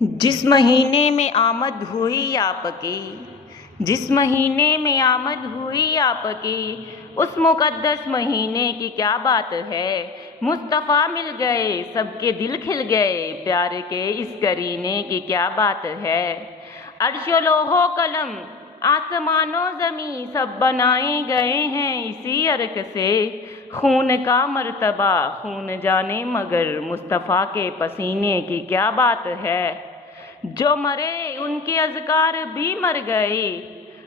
جس مہینے میں آمد ہوئی آپ کی، جس مہینے میں آمد ہوئی آپ کی، اس مقدس مہینے کی کیا بات ہے۔ مصطفیٰ مل گئے، سب کے دل کھل گئے، پیار کے اس کرینے کی کیا بات ہے۔ عرش و لوح و قلم، آسمان و زمین سب بنائے گئے ہیں اسی عرق سے۔ خون کا مرتبہ خون جانے مگر مصطفیٰ کے پسینے کی کیا بات ہے۔ جو مرے ان کے اذکار بھی مر گئے،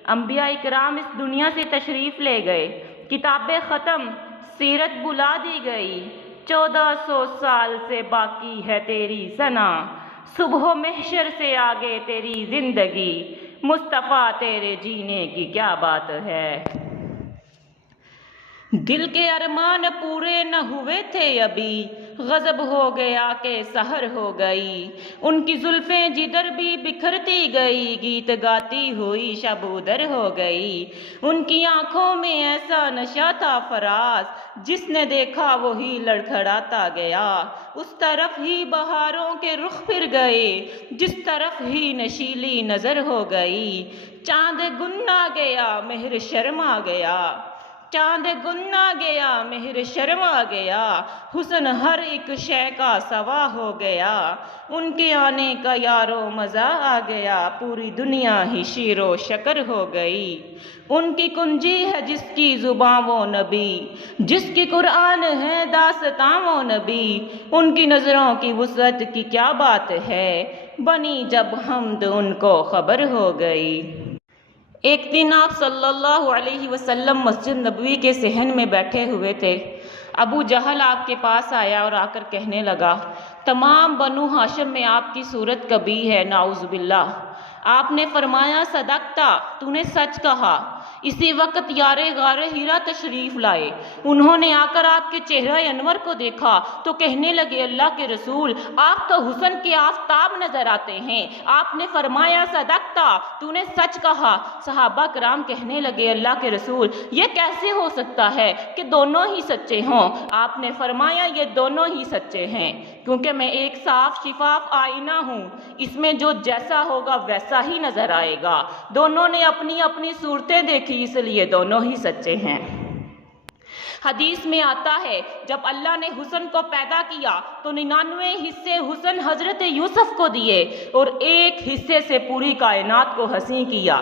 انبیاء اکرام اس دنیا سے تشریف لے گئے، کتابیں ختم، سیرت بلا دی گئی، 1400 سال سے باقی ہے تیری ثنا، صبح و محشر سے آگے تیری زندگی، مصطفیٰ تیرے جینے کی کیا بات ہے۔ دل کے ارمان پورے نہ ہوئے تھے ابھی، غضب ہو گیا کہ سحر ہو گئی، ان کی زلفیں جدھر بھی بکھرتی گئی، گیت گاتی ہوئی شب ادھر ہو گئی، ان کی آنکھوں میں ایسا نشہ تھا فراز، جس نے دیکھا وہی لڑکھڑاتا گیا، اس طرف ہی بہاروں کے رخ پھر گئے، جس طرف ہی نشیلی نظر ہو گئی، چاند گنا گیا مہر شرما گیا، چاند گنا گیا مہر شرما گیا، حسن ہر ایک شے کا سوا ہو گیا، ان کے آنے کا یارو مزہ آ گیا، پوری دنیا ہی شیر و شکر ہو گئی، ان کی کنجی ہے جس کی زباں وہ نبی، جس کی قرآن ہے داستاں وہ نبی، ان کی نظروں کی وسعت کی کیا بات ہے، بنی جب حمد ان کو خبر ہو گئی۔ ایک دن آپ صلی اللہ علیہ وسلم مسجد نبوی کے صحن میں بیٹھے ہوئے تھے۔ ابو جہل آپ کے پاس آیا اور آ کر کہنے لگا، تمام بنو ہاشم میں آپ کی صورت کبھی ہے، نعوذ باللہ۔ آپ نے فرمایا، صدقتا، تو نے سچ کہا۔ اسی وقت یار غار ہیرا تشریف لائے، انہوں نے آ کر آپ کے چہرہ انور کو دیکھا تو کہنے لگے، اللہ کے رسول، آپ تو حسن کے آفتاب نظر آتے ہیں۔ آپ نے فرمایا، صدقتا، تو نے سچ کہا۔ صحابہ کرام کہنے لگے، اللہ کے رسول، یہ کیسے ہو سکتا ہے کہ دونوں ہی سچے ہوں۔ آپ نے فرمایا، یہ دونوں ہی سچے ہیں، کیونکہ میں ایک صاف شفاف آئینہ ہوں، اس میں جو جیسا ہوگا ویسا ہی نظر آئے گا۔ دونوں نے اپنی اپنی صورتیں دیکھی، اس لیے دونوں ہی سچے ہیں۔ حدیث میں آتا ہے، جب اللہ نے حسن کو پیدا کیا تو 99 حصے حسن حضرت یوسف کو دیے اور ایک حصے سے پوری کائنات کو حسین کیا۔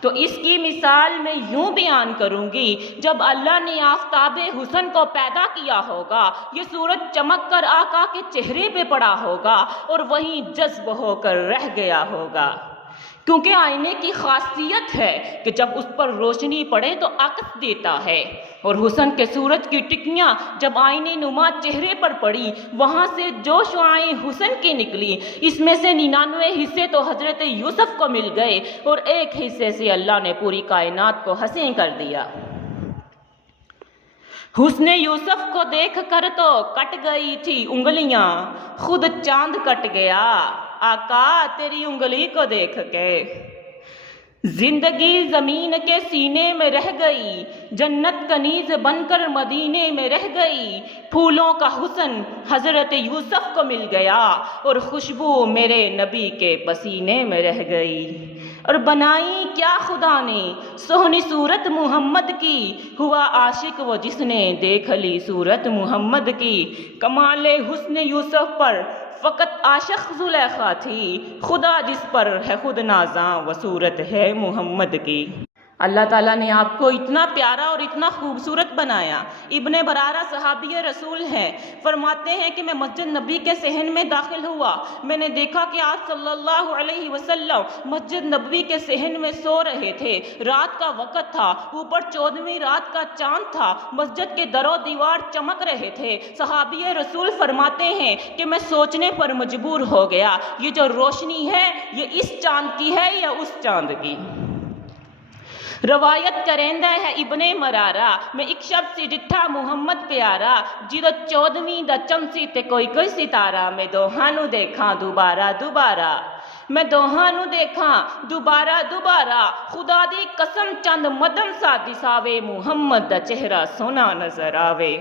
تو اس کی مثال میں یوں بیان کروں گی، جب اللہ نے آفتاب حسن کو پیدا کیا ہوگا، یہ سورج چمک کر آقا کے چہرے پہ پڑا ہوگا اور وہیں جذب ہو کر رہ گیا ہوگا، کیونکہ آئینے کی خاصیت ہے کہ جب اس پر روشنی پڑے تو عکس دیتا ہے، اور حسن کے سورج کی ٹکیاں جب آئینے نما چہرے پر پڑی، وہاں سے جو شعاعیں حسن کی نکلی، اس میں سے 99 حصے تو حضرت یوسف کو مل گئے اور ایک حصے سے اللہ نے پوری کائنات کو حسین کر دیا۔ حسن یوسف کو دیکھ کر تو کٹ گئی تھی انگلیاں، خود چاند کٹ گیا آقا تیری انگلی کو دیکھ کے۔ زندگی زمین کے سینے میں رہ گئی، جنت کنیز بن کر مدینے میں رہ گئی، پھولوں کا حسن حضرت یوسف کو مل گیا اور خوشبو میرے نبی کے پسینے میں رہ گئی۔ اور بنائی کیا خدا نے سونی صورت محمد کی، ہوا عاشق وہ جس نے دیکھ لی صورت محمد کی۔ کمال حسن یوسف پر فقط عاشق زلیخا تھی، خدا جس پر ہے خود نازاں وہ صورت ہے محمد کی۔ اللہ تعالیٰ نے آپ کو اتنا پیارا اور اتنا خوبصورت بنایا۔ ابن برارہ صحابی رسول ہیں، فرماتے ہیں کہ میں مسجد نبی کے صحن میں داخل ہوا، میں نے دیکھا کہ آپ صلی اللہ علیہ وسلم مسجد نبوی کے صحن میں سو رہے تھے، رات کا وقت تھا، اوپر 14ویں رات کا چاند تھا، مسجد کے در و دیوار چمک رہے تھے۔ صحابی رسول فرماتے ہیں کہ میں سوچنے پر مجبور ہو گیا، یہ جو روشنی ہے یہ اس چاند کی ہے یا اس چاند کی؟ روایت کرندہ ہے ابن مرارہ، میں ایک شب سی ڈٹھا محمد پیارا، جدو 14ویں دا چمسی تے کوئی کوئی ستارہ، میں دوہاں نو دیکھاں دوبارہ دوبارہ، میں دوہاں نو دیکھاں دوبارہ دوبارہ، خدا دی قسم چند مدن سا دساوے، محمد دا چہرہ سونا نظر آوے۔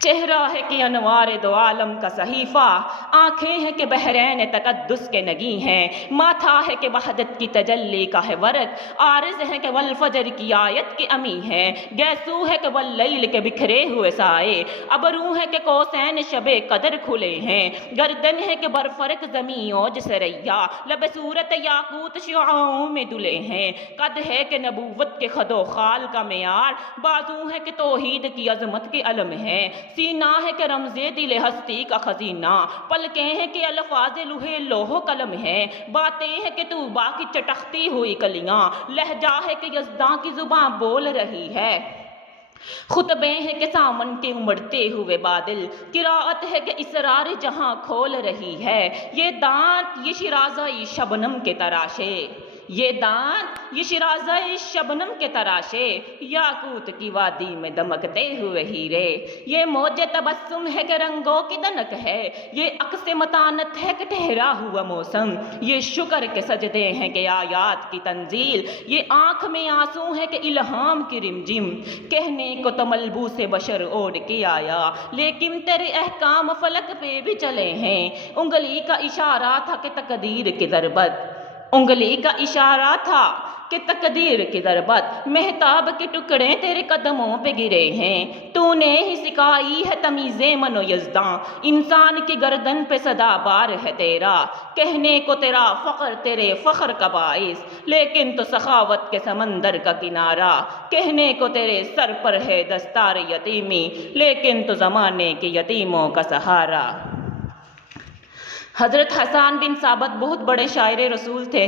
چہرہ ہے کہ انوار دو عالم کا صحیفہ، آنکھیں ہیں کہ بحرین تقدس کے نگیں ہیں، ماتھا ہے کہ وحدت کی تجلی کا ہے ورق، عارض ہے کہ والفجر کی آیت کی امی ہے، گیسو ہے کہ واللیل کے بکھرے ہوئے سائے، ابرو ہے کہ قوسین شب قدر کھلے ہیں، گردن ہے کہ برفرق زمین اوج سریا، لب صورت یاقوت شعاعوں میں دلے ہیں، قد ہے کہ نبوت کے خد و خال کا معیار، بازو ہے کہ توحید کی عظمت کے علم ہے، سینہ ہے کہ رمز دل ہستی کا خزینہ، پلکیں ہیں کہ الفاظ لوح لوح و قلم ہے، باتیں ہیں کہ طوبا کی چٹختی ہوئی کلیاں، لہجہ ہے کہ یزداں کی زبان بول رہی ہے، خطبے ہیں کہ سامن کے امڑتے ہوئے بادل، قرأت ہے کہ اسرار جہاں کھول رہی ہے، یہ دانت یہ شرازہ شبنم کے تراشے، یہ دانت یہ شرازہ شبنم کے تراشے، یاقوت کی وادی میں دمکتے ہوئے ہیرے، یہ موج تبسم ہے کہ رنگوں کی دنک ہے، یہ عکس متانت ہے کہ ٹھہرا ہوا موسم، یہ شکر کے سجدے ہیں کہ آیات کی تنزیل، یہ آنکھ میں آنسو ہے کہ الہام کی رمجم، کہنے کو تو ملبوس بشر اوڑھ کے آیا، لیکن تیرے احکام فلک پہ بھی چلے ہیں، انگلی کا اشارہ تھا کہ تقدیر کی ضربت، انگلی کا اشارہ تھا کہ تقدیر کی ضربت، مہتاب کے ٹکڑے تیرے قدموں پہ گرے ہیں، تو نے ہی سکھائی ہے تمیز من و یزداں، انسان کی گردن پہ صدا بار ہے تیرا، کہنے کو تیرا فخر تیرے فخر کا باعث، لیکن تو سخاوت کے سمندر کا کنارہ، کہنے کو تیرے سر پر ہے دستار یتیمی، لیکن تو زمانے کے یتیموں کا سہارا۔ حضرت حسان بن ثابت بہت بڑے شاعر رسول تھے،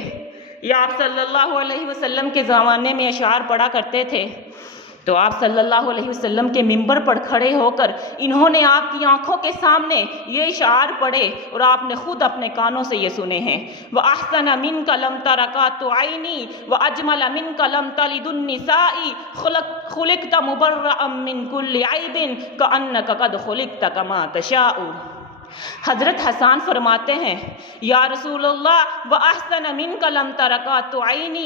یہ آپ صلی اللہ علیہ وسلم کے زمانے میں اشعار پڑھا کرتے تھے، تو آپ صلی اللہ علیہ وسلم کے منبر پر کھڑے ہو کر انہوں نے آپ کی آنکھوں کے سامنے یہ اشعار پڑھے اور آپ نے خود اپنے کانوں سے یہ سنے ہیں، وَأَحْسَنَ مِنْكَ لَمْ تَرَ قَطُّ عَيْنِي وَأَجْمَلَ مِنْكَ لَمْ تَلِدِ النِّسَاءُ خُلِقْتَ مُبَرَّأً مِنْ كُلِّ عَيْبٍ كَأَنَّكَ قَدْ خُلِقْتَ كَمَا تَشَاءُ۔ حضرت حسان فرماتے ہیں یا رسول اللہ وَأَحْسَنَ مِنْكَ لَمْ تَرَ قَطُّ عَيْنٍ،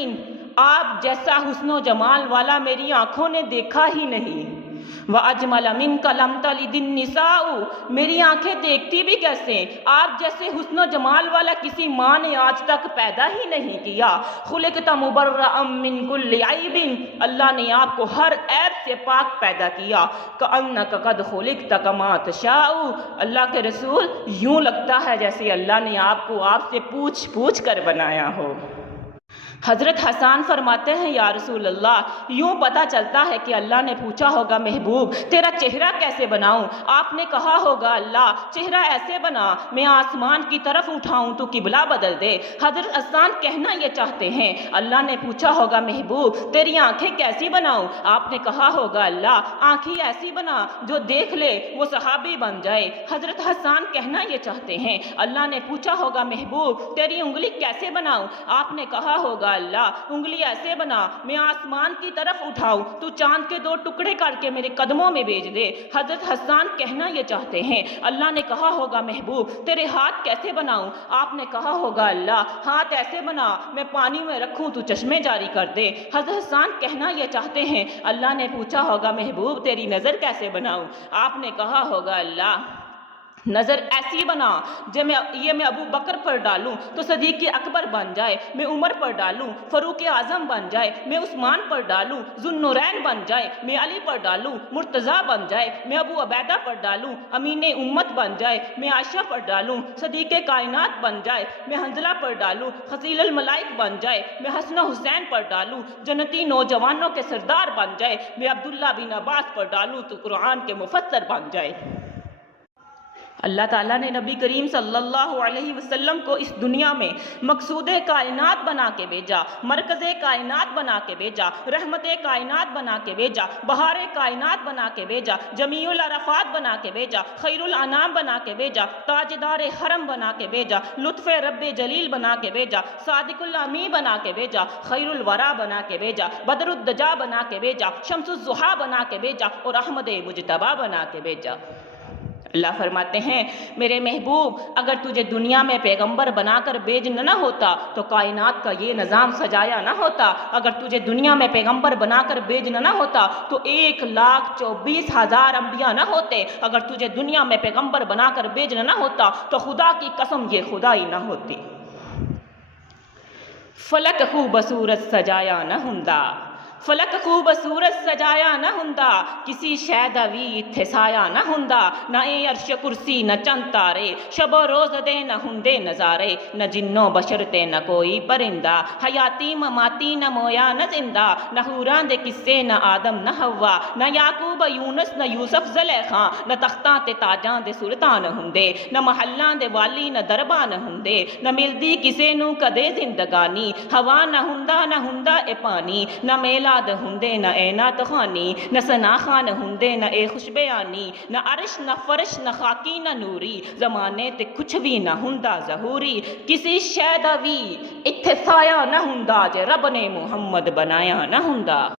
آپ جیسا حسن و جمال والا میری آنکھوں نے دیکھا ہی نہیں، وَأَجْمَلَ مِنْكَ لَمْ تَلِدِ النِّسَاءُ، میری آنکھیں دیکھتی بھی کیسے، آپ جیسے حسن و جمال والا کسی ماں نے آج تک پیدا ہی نہیں کیا، خُلِقْتَ مُبَرَّأً مِنْ كُلِّ عَيْبٍ، اللہ نے آپ کو ہر عیب سے پاک پیدا کیا، كَأَنَّكَ قَدْ خُلِقْتَ كَمَا تَشَاءُ، اللہ کے رسول یوں لگتا ہے جیسے اللہ نے آپ کو آپ سے پوچھ پوچھ کر بنایا ہو۔ حضرت حسان فرماتے ہیں یا رسول اللہ یوں پتہ چلتا ہے کہ اللہ نے پوچھا ہوگا محبوب تیرا چہرہ کیسے بناؤں، آپ نے کہا ہوگا اللہ چہرہ ایسے بنا میں آسمان کی طرف اٹھاؤں تو قبلہ بدل دے۔ حضرت حسان کہنا یہ چاہتے ہیں اللہ نے پوچھا ہوگا محبوب تیری آنکھیں کیسی بناؤں، آپ نے کہا ہوگا اللہ آنکھیں ایسی بنا جو دیکھ لے وہ صحابی بن جائے۔ حضرت حسان کہنا یہ چاہتے ہیں اللہ نے پوچھا ہوگا محبوب تیری انگلی کیسے بناؤں، آپ نے کہا ہوگا اللہ انگلی ایسے بنا میں آسمان کی طرف اٹھاؤں تو چاند کے 2 ٹکڑے کر کے میرے قدموں میں بھیج دے۔ حضرت حسان کہنا یہ چاہتے ہیں اللہ نے کہا ہوگا محبوب تیرے ہاتھ کیسے بناؤں، آپ نے کہا ہوگا اللہ ہاتھ ایسے بنا میں پانی میں رکھوں تو چشمے جاری کر دے۔ حضرت حسان کہنا یہ چاہتے ہیں اللہ نے پوچھا ہوگا محبوب تیری نظر کیسے بناؤں، آپ نے کہا ہوگا اللہ نظر ایسی بنا میں ابو بکر پر ڈالوں تو صدیق اکبر بن جائے، میں عمر پر ڈالوں فاروق اعظم بن جائے، میں عثمان پر ڈالوں ذو النورین بن جائے، میں علی پر ڈالوں مرتضیٰ بن جائے، میں ابو عبیدہ پر ڈالوں امین امت بن جائے، میں عائشہ پر ڈالوں صدیق کائنات بن جائے، میں حنظلہ پر ڈالوں خلیل الملائک بن جائے، میں حسن حسین پر ڈالوں جنتی نوجوانوں کے سردار بن جائے، میں عبداللہ بن عباس پر ڈالوں تو قرآن کے مفسر بن جائے۔ اللہ تعالیٰ نے نبی کریم صلی اللہ علیہ وسلم کو اس دنیا میں مقصود کائنات بنا کے بھیجا، مرکز کائنات بنا کے بھیجا، رحمت کائنات بنا کے بھیجا، بہار کائنات بنا کے بھیجا، جمیع العرفات بنا کے بھیجا، خیر الانام بنا کے بھیجا، تاجدار حرم بنا کے بھیجا، لطف رب جلیل بنا کے بھیجا، صادق الامی بنا کے بھیجا، خیر الورا بنا کے بھیجا، بدر الدجا بنا کے بھیجا، شمس الضحیٰ بنا کے بھیجا اور احمد مجتبیٰ بنا کے بھیجا۔ اللہ فرماتے ہیں میرے محبوب اگر تجھے دنیا میں پیغمبر بنا کر بھیجنا نہ ہوتا تو کائنات کا یہ نظام سجایا نہ ہوتا، اگر تجھے دنیا میں پیغمبر بنا کر بھیجنا نہ ہوتا تو 1,24,000 انبیاء نہ ہوتے، اگر تجھے دنیا میں پیغمبر بنا کر بھیجنا نہ ہوتا تو خدا کی قسم یہ خدائی نہ ہوتی۔ فلک خوبصورت سجایا نہ ہوندا، فلک خوبصورت سجایا نہ ہوندا، کسی شے دا وی اتھے سایہ نہ ہوندا، نہ اے عرش کرسی نہ چند تارے، شب و روز دے نہ ہوندے نظارے، نہ جنو بشر تے نہ کوئی پرندہ، حیاتی مماتی نہ مویا نہ زندہ، نہ حوراں دے قصے نہ آدم نہ ہوا، نہ یعقوب یونس نہ یوسف زلیخاں، نہ تختاں تے تاجاں دے سلطان ہوندے، نہ محلاں دے والی نہ دربان ہوندے، نہ ملدی کسے نو کدے زندگانی، ہوا نہ ہوندا اے پانی، نہ میلاد ہوندے نہ اے نعت خوانی، نہ ثنا خوان ہوندے نہ اے خوش بیانی، نہ عرش نہ فرش نہ خاکی نہ نوری، زمانے تے کچھ بھی نہ ہوندا ظہوری، کسی شے دا وی اتھے سایہ نہ ہوندا جے رب نے محمد بنایا نہ ہوندا۔